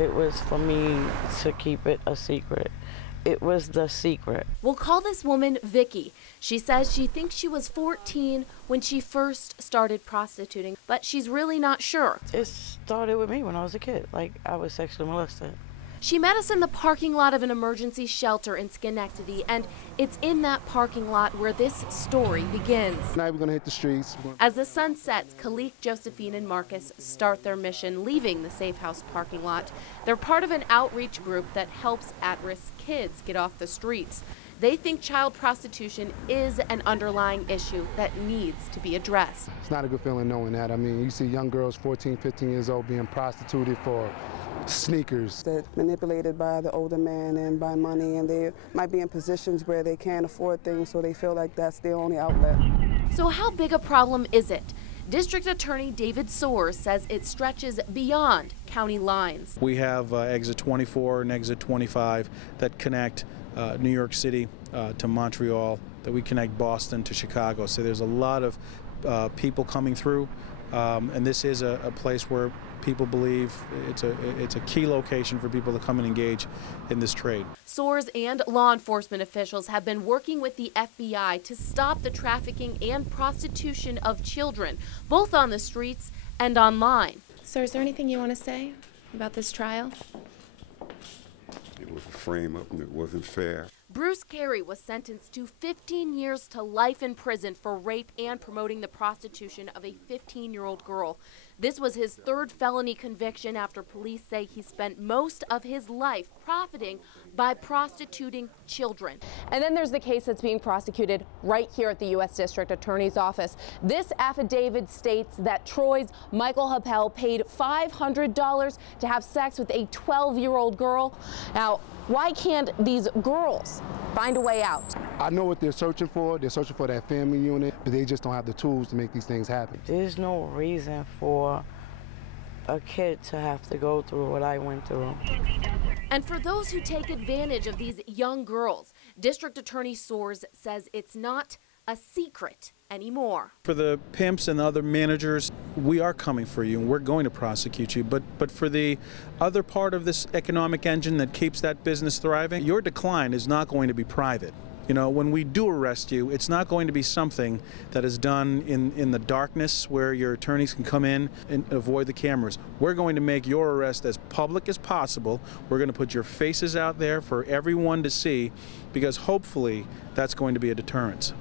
It was for me to keep it a secret. It was the secret. We'll call this woman Vicky. She says she thinks she was 14 when she first started prostituting, but she's really not sure. It started with me when I was a kid. Like, I was sexually molested. She met us in the parking lot of an emergency shelter in Schenectady, and it's in that parking lot where this story begins. Tonight we're going to hit the streets. As the sun sets, Khalik, Josephine, and Marcus start their mission leaving the Safe House parking lot. They're part of an outreach group that helps at-risk kids get off the streets. They think child prostitution is an underlying issue that needs to be addressed. It's not a good feeling knowing that. I mean, you see young girls 14, 15 years old being prostituted for sneakers. They're manipulated by the older man and by money, and they might be in positions where they can't afford things, so they feel like that's their only outlet. So how big a problem is it? District Attorney David Soers says it stretches beyond county lines. We have exit 24 and exit 25 that connect New York City to Montreal, that we connect Boston to Chicago. So there's a lot of people coming through, and this is a place where people believe it's a key location for people to come and engage in this trade. Soers and law enforcement officials have been working with the FBI to stop the trafficking and prostitution of children, both on the streets and online. Sir, is there anything you want to say about this trial? It was a frame-up and it wasn't fair. Bruce Carey was sentenced to 15 years to life in prison for rape and promoting the prostitution of a 15-year-old girl. This was his third felony conviction after police say he spent most of his life profiting by prostituting children. And then there's the case that's being prosecuted right here at the U.S. District Attorney's Office. This affidavit states that Troy's Michael Happel paid $500 to have sex with a 12-year-old girl. Now, why can't these girls find a way out? I know what they're searching for. They're searching for that family unit, but they just don't have the tools to make these things happen. There's no reason for a kid to have to go through what I went through. And for those who take advantage of these young girls, District Attorney Soers says it's not a secret anymore. For the pimps and the other managers, we are coming for you and we're going to prosecute you. But for the other part of this economic engine that keeps that business thriving, your decline is not going to be private. You know, when we do arrest you, it's not going to be something that is done in the darkness where your attorneys can come in and avoid the cameras. We're going to make your arrest as public as possible. We're going to put your faces out there for everyone to see, because hopefully that's going to be a deterrent.